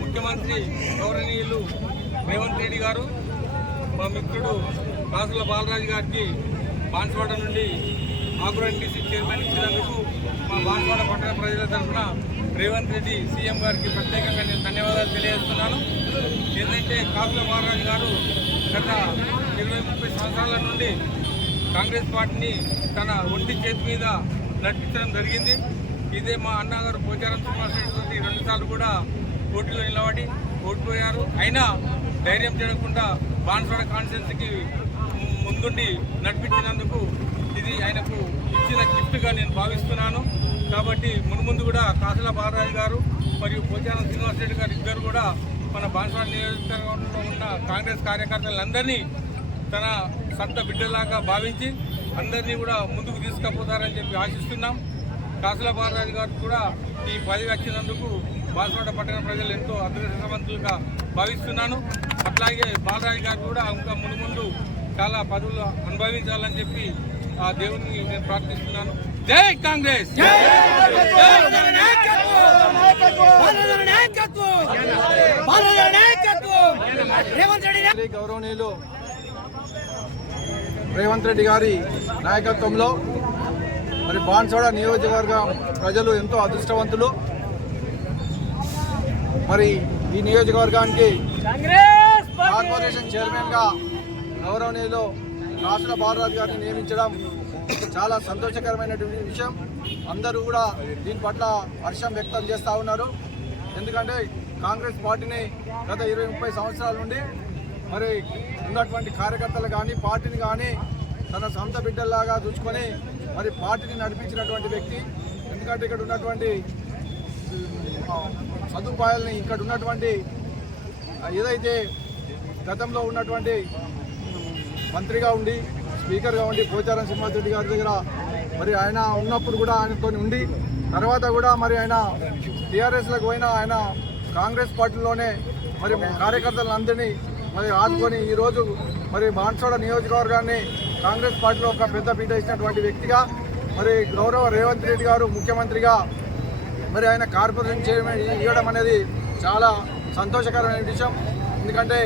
ముఖ్యమంత్రి గౌరవనీయులు రేవంత్ రెడ్డి గారు మా మిత్రుడు కాసుల బాలరాజు గారికి బాన్స్వాడ నుండి ఆకురెడ్డి చైర్మన్ ఇచ్చినందుకు మా బాన్స్వాడ పట్టణ ప్రజల తరఫున రేవంత్ రెడ్డి సీఎం గారికి ప్రత్యేకంగా నేను ధన్యవాదాలు తెలియజేస్తున్నాను. ఏంటంటే కాసుల బాలరాజు గారు గత 20-30 సంవత్సరాల నుండి కాంగ్రెస్ పార్టీని తన ఒంటి చేతి మీద నడిపించడం జరిగింది. ఇదే మా అన్నగారు పోచారం శ్రీనివాసరెడ్డి 2 సార్లు కూడా పోటీలో నిలబడి ఓడిపోయారు. అయినా ధైర్యం చేయకుండా బాన్స్వాడ కాన్స్టిట్యున్సీకి ముందుండి నడిపించినందుకు ఇది ఆయనకు ఇచ్చిన గిఫ్ట్గా నేను భావిస్తున్నాను. కాబట్టి మున్ముందు కూడా కాసుల బాలరాజు గారు మరియు పోచారం శ్రీనివాసరెడ్డి గారు ఇద్దరు కూడా మన బాన్స్వాడ నియోజకవర్గంలో ఉన్న కాంగ్రెస్ కార్యకర్తలందరినీ తన సొంత బిడ్డలాగా భావించి అందరినీ కూడా ముందుకు తీసుకుపోతారని చెప్పి ఆశిస్తున్నాం. కాసుల బాలరాజు గారు కూడా ఈ పదవి వచ్చినందుకు బాన్స్వాడ పట్టణ ప్రజలు ఎంతో అదృష్టవంతులుగా భావిస్తున్నాను. అట్లాగే బాలరాజు గారు కూడా ఇంకా ముందు చాలా పదవులు అనుభవించాలని చెప్పి ఆ దేవుని నేను ప్రార్థిస్తున్నాను. జై కాంగ్రెస్. గౌరవనీయులు రేవంత్ రెడ్డి గారి నాయకత్వంలో మరి బాన్స్వాడ నియోజకవర్గం ప్రజలు ఎంతో అదృష్టవంతులు. మరి ఈ నియోజకవర్గానికి కార్పొరేషన్ చైర్మన్ గా గౌరవనీయులు కాసుల బాలరాజు గారిని నియమించడం చాలా సంతోషకరమైనటువంటి విషయం. అందరూ కూడా దీని పట్ల హర్షం వ్యక్తం చేస్తూ ఉన్నారు. ఎందుకంటే కాంగ్రెస్ పార్టీని గత 20-30 సంవత్సరాల నుండి మరి ఉన్నటువంటి కార్యకర్తలు కానీ పార్టీని కానీ తన సొంత బిడ్డల్లాగా చూసుకొని మరి పార్టీని నడిపించినటువంటి వ్యక్తి. ఎందుకంటే ఇక్కడ ఉన్నటువంటి సదుపాయాలని ఇక్కడ ఉన్నటువంటి ఏదైతే గతంలో ఉన్నటువంటి మంత్రిగా ఉండి స్పీకర్గా ఉండి పోచారం సింహారెడ్డి గారి దగ్గర మరి ఆయన ఉన్నప్పుడు కూడా ఆయనతో ఉండి తర్వాత కూడా మరి ఆయన టీఆర్ఎస్లకు పోయినా ఆయన కాంగ్రెస్ పార్టీలోనే మరి కార్యకర్తలందరినీ మరి ఆదుకొని ఈరోజు మరి బాన్స్వాడ నియోజకవర్గాన్ని కాంగ్రెస్ పార్టీలో ఒక పెద్ద పీట ఇచ్చినటువంటి వ్యక్తిగా మరి గౌరవ రేవంత్ రెడ్డి గారు ముఖ్యమంత్రిగా మరి ఆయన కార్పొరేషన్ చైర్మన్ ఇవ్వడం అనేది చాలా సంతోషకరమైన విషయం. ఎందుకంటే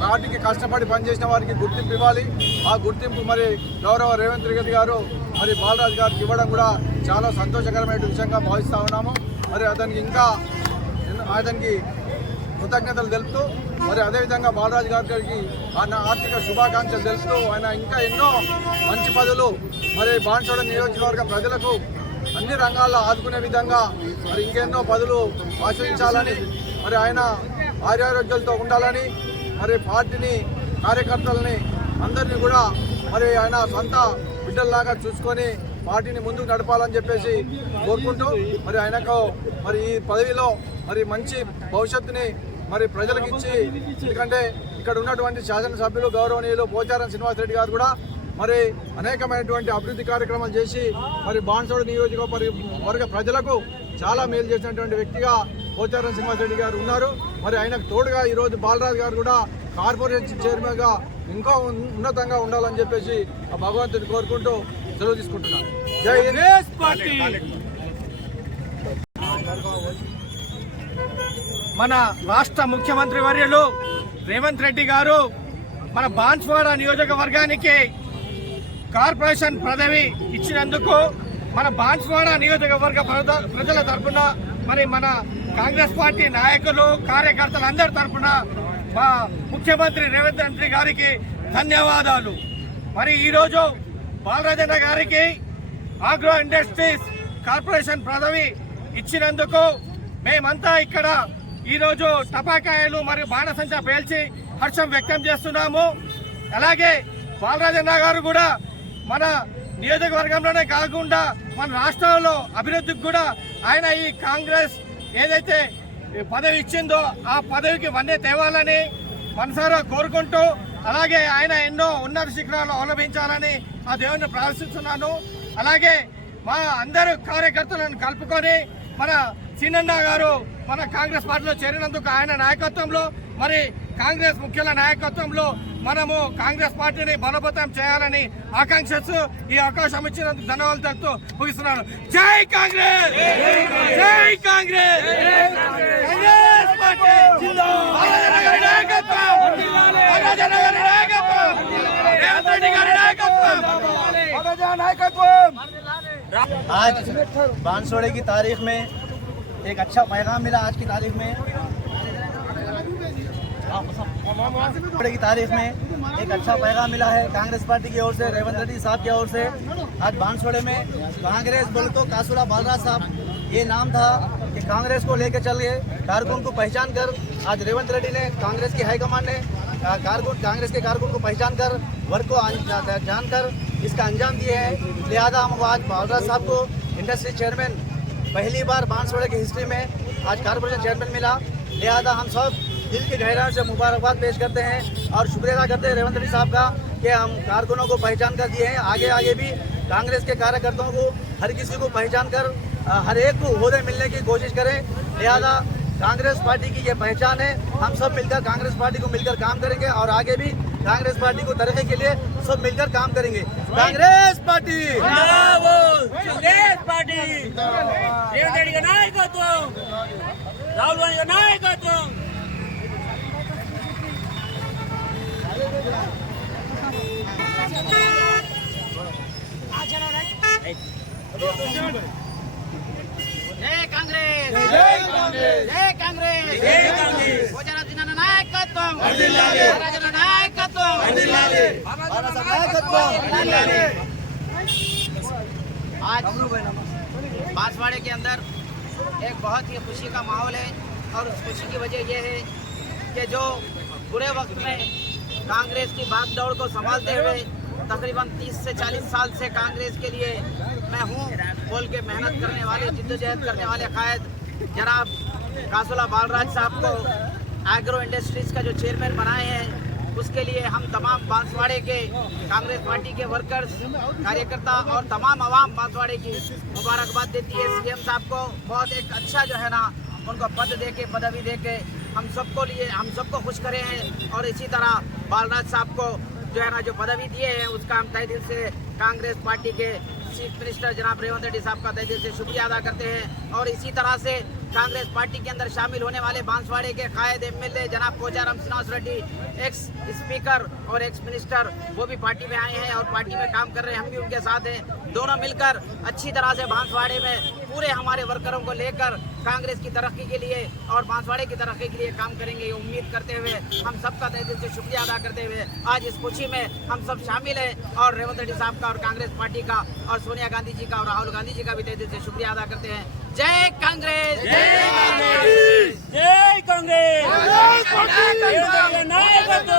పార్టీకి కష్టపడి పనిచేసిన వారికి గుర్తింపు ఇవ్వాలి. ఆ గుర్తింపు మరి గౌరవ రేవంత్ రెడ్డి గారు మరి బాలరాజు గారికి ఇవ్వడం కూడా చాలా సంతోషకరమైన విషయంగా భావిస్తూ ఉన్నాము. మరి అతనికి కృతజ్ఞతలు తెలుపుతూ మరి అదేవిధంగా బాలరాజు గారికి ఆయన ఆర్థిక శుభాకాంక్షలు తెలుపుతూ ఆయన ఇంకా ఎన్నో మంచి పదవులు మరి బాన్స్వాడ నియోజకవర్గ ప్రజలకు అన్ని రంగాల్లో ఆదుకునే విధంగా మరి ఇంకెన్నో పదవులు ఆశ్రయించాలని మరి ఆయన ఆరోగ్యాలతో ఉండాలని మరి పార్టీని కార్యకర్తలని అందరినీ కూడా మరి ఆయన సొంత బిడ్డల్లాగా చూసుకొని పార్టీని ముందుకు నడపాలని చెప్పేసి కోరుకుంటూ మరి ఆయనకు మరి ఈ పదవిలో మరి మంచి భవిష్యత్తుని మరి ప్రజలకు ఇచ్చి, ఎందుకంటే ఇక్కడ ఉన్నటువంటి శాసనసభ్యులు గౌరవనీయులు పోచారం శ్రీనివాసరెడ్డి గారు కూడా మరి అనేకమైనటువంటి అభివృద్ధి కార్యక్రమాలు చేసి మరి బాన్స్వాడ నియోజకవర్గ ప్రజలకు చాలా మేలు చేసినటువంటి వ్యక్తిగా పోచారం శ్రీనివాసరెడ్డి గారు ఉన్నారు. మరి ఆయనకు తోడుగా ఈరోజు బాలరాజు గారు కూడా కార్పొరేషన్ చైర్మన్గా ఇంకా ఉన్నతంగా ఉండాలని చెప్పేసి ఆ భగవంతుని కోరుకుంటూ సెలవు తీసుకుంటున్నాను. జై హింద్. మన రాష్ట్ర ముఖ్యమంత్రి వర్యులు రేవంత్ రెడ్డి గారు మన బాన్స్వాడ నియోజకవర్గానికి కార్పొరేషన్ పదవి ఇచ్చినందుకు మన బాన్స్వాడ నియోజకవర్గ ప్రజల తరఫున మరి మన కాంగ్రెస్ పార్టీ నాయకులు కార్యకర్తలు అందరి తరఫున మా ముఖ్యమంత్రి రేవంత్ రెడ్డి గారికి ధన్యవాదాలు. మరి ఈరోజు బాలరాజన్న గారికి ఆగ్రో ఇండస్ట్రీస్ కార్పొరేషన్ పదవి ఇచ్చినందుకు మేమంతా ఇక్కడ ఈరోజు టపాకాయలు మరియు బాణసంచా పేల్చి హర్షం వ్యక్తం చేస్తున్నాము. అలాగే బాలరాజన్న గారు కూడా మన నియోజకవర్గంలోనే కాకుండా మన రాష్ట్రంలో అభివృద్ధికి కూడా ఆయన ఈ కాంగ్రెస్ ఏదైతే పదవి ఇచ్చిందో ఆ పదవికి వన్నే తేవాలని మనసారా కోరుకుంటూ, అలాగే ఆయన ఎన్నో ఉన్నత శిఖరాలు అవలంబించాలని ఆ దేవుని ప్రార్థిస్తున్నాను. అలాగే మా అందరు కార్యకర్తలను కలుపుకొని మన సీనన్న గారు మన కాంగ్రెస్ పార్టీలో చేరినందుకు ఆయన నాయకత్వంలో మరి కాంగ్రెస్ ముఖ్యుల నాయకత్వంలో మనము కాంగ్రెస్ పార్టీని బలోపేతం చేయాలని ఆకాంక్షిస్తూ ఈ అవకాశం ఇచ్చినందుకు ధన్యవాదాలు తెలుపుతూ ముగిస్తున్నాను. జై కాంగ్రెస్, జై కాంగ్రెస్, కాంగ్రెస్ పార్టీ బాలరాజన్న గారి నాయకత్వం, బాలరాజన్న గారి నాయకత్వం, రేవంత్ రెడ్డి గారి నాయకత్వం, బాలరాజన్న నాయకత్వం. आज बांसवाड़े की तारीख में एक अच्छा पैगाम मिला। आज की तारीख में की तारीख में एक अच्छा पैगाम मिला है कांग्रेस पार्टी की ओर से, रेवंत रेड्डी साहब की ओर से। आज बांसवाड़े में कांग्रेस बोल तो कासुला बालराज साहब ये नाम था कि कांग्रेस को लेकर चल गए, कारकुन को पहचान कर आज रेवंत रेड्डी ने कांग्रेस की हाईकमान ने कांग्रेस के कारकुन को पहचान कर वर्ग को जानकर इसका अंजाम दिए हैं। लिहाजा हम आज बालराज साहब को इंडस्ट्री चेयरमैन पहली बार बांसवाड़े की हिस्ट्री में आज कारपोरेशन चेयरमैन मिला। लिहाजा हम सब दिल की गहराई से मुबारकबाद पेश करते हैं और शुक्रिया अदा करते हैं रेवंत रेड्डी साहब का कि हम कारकुनों को पहचान कर दिए हैं। आगे भी कांग्रेस के कार्यकर्ताओं को हर किसी को पहचान कर हर एक को ओहदे मिलने की कोशिश करें। लिहाजा कांग्रेस पार्टी की ये पहचान है। हम सब मिलकर कांग्रेस पार्टी को मिलकर काम करेंगे और आगे भी कांग्रेस पार्टी को तरक्की के लिए सब मिलकर काम करेंगे। कांग्रेस पार्टी, कांग्रेस पार्टी, रेवंत रेड्डी का नायकत्व, राहुल गांधी का नायकत्व। जय कांग्रेस, जय कांग्रेस, जय कांग्रेस, जय कांग्रेस। పోచారం నాయకత్వం, బాలరాజన్న నాయకత్వం, आज बांसवाड़े के अंदर एक बहुत ही खुशी का माहौल है और उस खुशी की वजह यह है कि जो बुरे वक्त में कांग्रेस की भागदौड़ को संभालते हुए तकरीबन 30 से 40 साल से कांग्रेस के लिए मैं हूँ बोल के मेहनत करने वाले, जिद्दोजहद करने वाले कायद जनाब कासुला बालराज साहब को एग्रो इंडस्ट्रीज का जो चेयरमैन बनाए हैं, उसके लिए हम तमाम बांसवाड़े के कांग्रेस पार्टी के वर्कर्स, कार्यकर्ता और तमाम आवाम बांसवाड़े की मुबारकबाद देती है। सीएम साहब को बहुत एक अच्छा जो है ना उनको पद दे के, पदवी दे के हम सबको खुश करे हैं और इसी तरह बालराज साहब को जो है ना जो पदवी दिए हैं उसका हम तहे दिल से कांग्रेस पार्टी के चीफ मिनिस्टर जनाब रेवंत रेड्डी साहब का तहे दिल से शुक्रिया अदा करते हैं। और इसी तरह से कांग्रेस पार्टी के अंदर शामिल होने वाले बांसवाड़े के कायद एमएलए जनाब पोचाराम श्रीनिवासरेड्डी, एक्स स्पीकर और एक्स मिनिस्टर, वो भी पार्टी में आए हैं और पार्टी में काम कर रहे हैं, हम भी उनके साथ हैं। दोनों मिलकर अच्छी तरह से बांसवाड़े में पूरे हमारे वर्करों को लेकर कांग्रेस की तरक्की के लिए और बांसवाड़े की तरक्की के लिए काम करेंगे, ये उम्मीद करते हुए हम सबका तहे दिल से शुक्रिया अदा करते हुए आज इस खुशी में हम सब शामिल हैं और रेवंत रेड्डी साहब का और कांग्रेस पार्टी का और सोनिया गांधी जी का और राहुल गांधी जी का भी तहे दिल से शुक्रिया अदा करते हैं। जय कांग्रेस, जय कांग्रेस, जय कांग्रेस, नायकत्व,